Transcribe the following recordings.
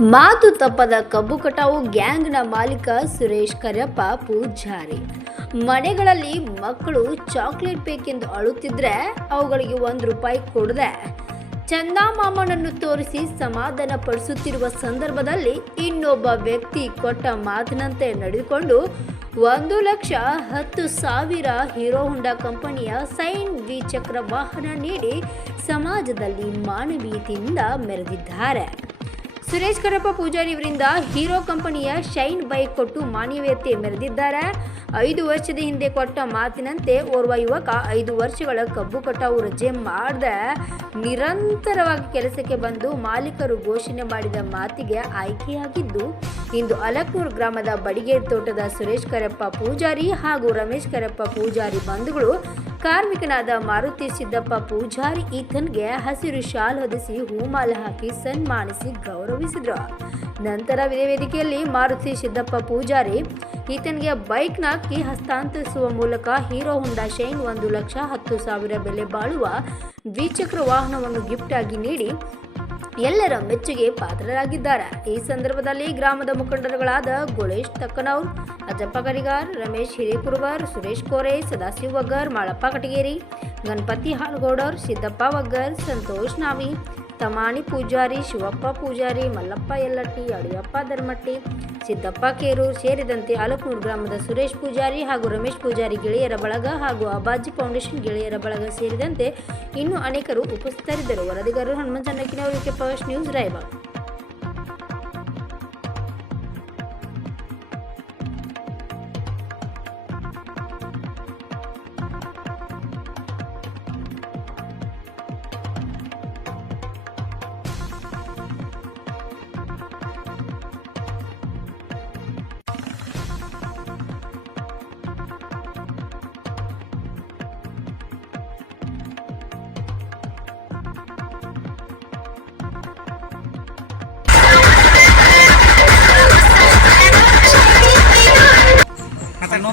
ಮಾತು ತಪ್ಪದ ಕಬ್ಬು ಕಟಾವು ಗ್ಯಾಂಗ್ನ ಮಾಲೀಕ ಸುರೇಶ್ ಕರ್ಯಪ್ಪ ಪೂಜಾರಿ. ಮನೆಗಳಲ್ಲಿ ಮಕ್ಕಳು ಚಾಕ್ಲೇಟ್ ಬೇಕೆಂದು ಅಳುತ್ತಿದ್ರೆ ಅವುಗಳಿಗೆ ಒಂದು ರೂಪಾಯಿ ಕೊಡದೆ. ಚಂದಾಮಾಮನನ್ನು ತೋರಿಸಿ ಸಮಾಧಾನ ಪಡಿಸುತ್ತಿರುವ ಸಂದರ್ಭದಲ್ಲಿ ಇನ್ನೊಬ್ಬ ವ್ಯಕ್ತಿ ಕೊಟ್ಟ ಮಾತಿನಂತೆ ನಡೆದುಕೊಂಡು, ಒಂದು ಲಕ್ಷ ಹತ್ತು ಸಾವಿರ ಹೀರೋ ಹೊಂಡಾ ಕಂಪನಿಯ ಸೈನ್ ದ್ವಿಚಕ್ರ ವಾಹನ ನೀಡಿ ಸಮಾಜದಲ್ಲಿ ಮಾನವೀಯತೆಯಿಂದ ಮೆರೆದಿದ್ದಾರೆ. ಸುರೇಶ್ ಕರಪ್ಪ ಪೂಜಾರಿ ಇವರಿಂದ ಹೀರೋ ಕಂಪನಿಯ ಶೈನ್ ಬೈಕ್ ಕೊಟ್ಟು ಮಾನವೀಯತೆ ಮೆರೆದಿದ್ದಾರೆ. ಐದು ವರ್ಷದ ಹಿಂದೆ ಕೊಟ್ಟ ಮಾತಿನಂತೆ ಓರ್ವ ಯುವಕ ಐದು ವರ್ಷಗಳ ಕಬ್ಬು ಕಟಾವು ರಜೆ ಮಾಡದೆ ನಿರಂತರವಾಗಿ ಕೆಲಸಕ್ಕೆ ಬಂದು ಮಾಲೀಕರು ಘೋಷಣೆ ಮಾಡಿದ ಮಾತಿಗೆ ಆಯ್ಕೆಯಾಗಿದ್ದು, ಇಂದು ಅಲಕ್ನೂರು ಗ್ರಾಮದ ಬಡಿಗೇರಿ ತೋಟದ ಸುರೇಶ್ ಕರಪ್ಪ ಪೂಜಾರಿ ಹಾಗೂ ರಮೇಶ್ ಕರಪ್ಪ ಪೂಜಾರಿ ಬಂಧುಗಳು ಕಾರ್ಮಿಕನಾದ ಮಾರುತಿ ಸಿದ್ದಪ್ಪ ಪೂಜಾರಿ ಈತನ್ಗೆ ಹಸಿರು ಶಾಲ್ ಹೊದಿಸಿ ಹೂಮಾಲೆ ಹಾಕಿ ಸನ್ಮಾನಿಸಿ ಗೌರವಿಸಿದ್ರು. ನಂತರ ಇದೇ ವೇದಿಕೆಯಲ್ಲಿ ಮಾರುತಿ ಸಿದ್ದಪ್ಪ ಪೂಜಾರಿ ಈತನಿಗೆ ಬೈಕ್ನ ಕಿ ಹಸ್ತಾಂತರಿಸುವ ಮೂಲಕ ಹೀರೋ ಹೊಂಡಾ ಶೈನ್ ಒಂದು ಲಕ್ಷ ಹತ್ತು ಸಾವಿರ ಬೆಲೆ ಬಾಳುವ ದ್ವಿಚಕ್ರ ವಾಹನವನ್ನು ಗಿಫ್ಟ್ ಆಗಿ ನೀಡಿ ಎಲ್ಲರ ಮೆಚ್ಚುಗೆ ಪಾತ್ರರಾಗಿದ್ದಾರೆ. ಈ ಸಂದರ್ಭದಲ್ಲಿ ಗ್ರಾಮದ ಮುಖಂಡರುಗಳಾದ ಗುಳೇಶ್ ತಕ್ಕನೌರ್ ಅಜ್ಜಪ್ಪ ಕರಿಗಾರ್ ರಮೇಶ್ ಹಿರೇಕುರುವರ್ ಸುರೇಶ್ ಕೋರೆ, ಸದಾಶಿವ ವಗ್ಗರ್ ಮಾಳಪ್ಪ ಕಟಗೇರಿ, ಗಣಪತಿ ಹಾಲ್ಗೌಡರ್, ಸಿದ್ದಪ್ಪ ವಗ್ಗರ್ ಸಂತೋಷ್ ನಾವಿ ತಮಾಣಿ ಪೂಜಾರಿ, ಶಿವಪ್ಪ ಪೂಜಾರಿ, ಮಲ್ಲಪ್ಪ ಯಲ್ಲಟ್ಟಿ ಅಡಿಯಪ್ಪ ಧರ್ಮಟ್ಟಿ, ಸಿದ್ದಪ್ಪ ಕೇರೂರ್ ಸೇರಿದಂತೆ ಅಲಕ್ನೂರು ಗ್ರಾಮದ ಸುರೇಶ್ ಪೂಜಾರಿ ಹಾಗೂ ರಮೇಶ್ ಪೂಜಾರಿ ಗೆಳೆಯರ ಬಳಗ ಹಾಗೂ ಅಬಾಜಿ ಫೌಂಡೇಶನ್ ಗೆಳೆಯರ ಬಳಗ ಸೇರಿದಂತೆ ಇನ್ನೂ ಅನೇಕರು ಉಪಸ್ಥಿತರಿದ್ದರು. ವರದಿಗಾರರು ಹನುಮಂತ ನಕ್ಕಿನವರು ಕೆ ಪವರ್ಸ್ ನ್ಯೂಸ್, ರಾಯಬಾಗ್.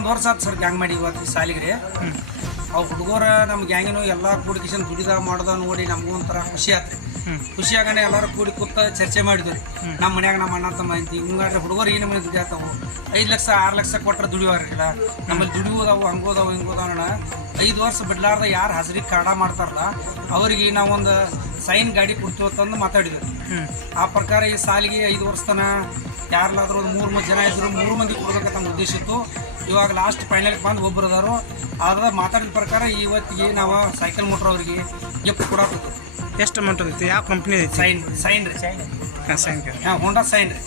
ಇನ್ನೊಂದು ವರ್ಷ ಆತು ಸರ್ ಗ್ಯಾಂಗ್ ಮಾಡಿ ಇವತ್ತು ಈ ಸಾಲಿಗೆ ರೀ ಅವು ಹುಡುಗರು ನಮ್ಮ ಗ್ಯಾಂಗಿನ ಎಲ್ಲ ಕೂಡಿ ಕಿಶನ್ ದುಡಿದ ಮಾಡ್ದ ನೋಡಿ ನಮಗೂ ಒಂಥರ ಖುಷಿ ಆಯ್ತು ಖುಷಿ ಆಗಣ ಎಲ್ಲರೂ ಕೂಡಿ ಕೂತ ಚರ್ಚೆ ಮಾಡಿದ್ವಿ. ನಮ್ಮ ಮನ್ಯಾಗ ನಮ್ಮ ಅಣ್ಣ ತಮ್ಮ ಅಂತಿ ಹಿಂಗಾದ್ರೆ ಹುಡುಗರು ಏನು ಮನೆ ದುಡಿಯಾತವು? ಐದು ಲಕ್ಷ ಆರು ಲಕ್ಷ ಕೊಟ್ಟರೆ ದುಡಿಯೋರಿಲ್ಲ ನಮ್ಮಲ್ಲಿ ದುಡಿಯೋದವು ಹಂಗೋದವು ಹಿಂಗೋದವ ಅಣ್ಣ ಐದು ವರ್ಷ ಬಿಡ್ಲಾರ್ದ ಯಾರು ಹಸಿರಿ ಕಾಡ ಮಾಡ್ತಾರಲ್ಲ ಅವರಿಗೆ ನಾವೊಂದು ಸೈನ್ ಗಾಡಿ ಕೊಡ್ತೀವಿ ಅಂತಂದು ಮಾತಾಡಿದ್ವಿ. ಆ ಪ್ರಕಾರ ಈ ಸಾಲಿಗೆ ಐದು ವರ್ಷ ತನ ಯಾರಲ್ಲಾದ್ರೂ ಒಂದು ಮೂರು ಮೂರು ಜನ ಇದ್ರು ಮೂರು ಮಂದಿ ಕೊಡ್ಬೇಕಂತ ನಮ್ಮ ಉದ್ದೇಶ ಇತ್ತು. ಇವಾಗ ಲಾಸ್ಟ್ ಫೈನಲ್ಗೆ ಬಂದು ಒಬ್ಬರು ಅದಾರು ಅದ್ರ ಮಾತಾಡಿದ ಪ್ರಕಾರ ಇವತ್ತಿಗೆ ನಾವು ಸೈಕಲ್ ಮೋಟ್ರ್ ಅವರಿಗೆ ಗಿಫ್ಟ್ ಕೊಡಾಕತ್ತು ಎಷ್ಟು ಅಮೌಂಟ್ ಐತಿ ಯಾವ ಕಂಪ್ನಿ ಐತಿ ಸೈನ್ ಸೈನ್ ರೀ ಹಾಂ ಸೈನ್ ಹಾಂ ಹೋಂಡಾ ಸೈನ್ ರೀ.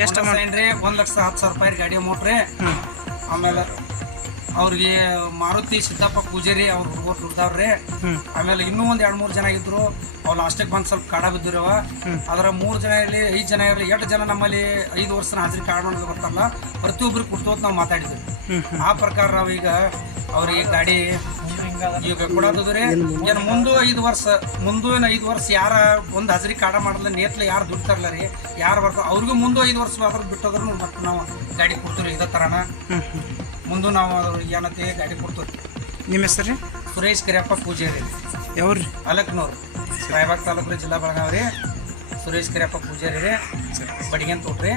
ಎಷ್ಟು ಅಮೌಂಟ್? ಸೈನ್ ರೀ ಒಂದು ಲಕ್ಷ ಹತ್ತು ಸಾವಿರ ರೂಪಾಯಿ ಗಾಡಿ ಅಮೌಂಟ್ ರೀ. ಹ್ಞೂ ಆಮೇಲೆ ಅವ್ರಿಗೆ ಮಾರುತಿ ಸಿದ್ದಪ್ಪ ಪೂಜಾರಿ ಅವ್ರ ಹುಡುಗರು ದುಡ್ದಾವ್ರಿ. ಆಮೇಲೆ ಇನ್ನೂ ಒಂದ್ ಎರಡ್ ಮೂರು ಜನ ಇದ್ರು. ಅವ್ರು ಲಾಸ್ಟಿಗೆ ಬಂದು ಸ್ವಲ್ಪ ಕಾಡ ಬಿದ್ದಿರವ ಅದರ ಮೂರು ಜನ ಇರಲಿ ಐದು ಜನ ಇರಲಿ ಎಷ್ಟು ಜನ ನಮ್ಮಲ್ಲಿ ಐದು ವರ್ಷ ಹಾಜರಿ ಕಾರ್ಡ್ ಮಾಡೋದು ಬರ್ತಾರಲ್ಲ ಪ್ರತಿಯೊಬ್ರು ಕುರ್ತೋತ್ ನಾವು ಮಾತಾಡಿದ್ವಿ. ಆ ಪ್ರಕಾರ ನಾವೀಗ ಅವ್ರಿಗೆ ಗಾಡಿ ಈಗ ಏನು ಮುಂದೆ? ಐದು ವರ್ಷ ಮುಂದೆ ಏನು ಐದು ವರ್ಷ ಯಾರ ಒಂದು ಹಜರಿ ಕಾಡ ಮಾಡಲ್ಲ ನೇತ್ಲೆ ಯಾರು ದುಡ್ತಾರಲ್ಲ ರೀ ಯಾರು ಬರ್ತಾರೆ ಅವ್ರಿಗೂ ಮುಂದೆ ಐದು ವರ್ಷ ಆದ್ರೂ ಬಿಟ್ಟೋದ್ರು ಮತ್ತೆ ನಾವು ಗಾಡಿ ಕೊಡ್ತೀವಿ ಇದೇ ಥರನ ಮುಂದೆ ನಾವು ಅವ್ರಿಗೆ ಏನತ್ತೆ ಗಾಡಿ ಕೊಡ್ತೀವಿ ನಿಮ್ಮ ಹೆಸರು? ರೀ ಸುರೇಶ್ ಕರಿಯಪ್ಪ ರೀ ಯಾವ್ರಿ? ಅಲಕ್ನೂರು. ರಾಯಬಾಗ್ ತಾಲೂಕು ಜಿಲ್ಲಾ ಬೆಳಗಾವಿ. ರೀ ಸುರೇಶ್ ಕರಿಯಪ್ಪ ಪೂಜೆ ರೀ. ಬಡಿಗೆನ್ ತೋಟ್ರಿ.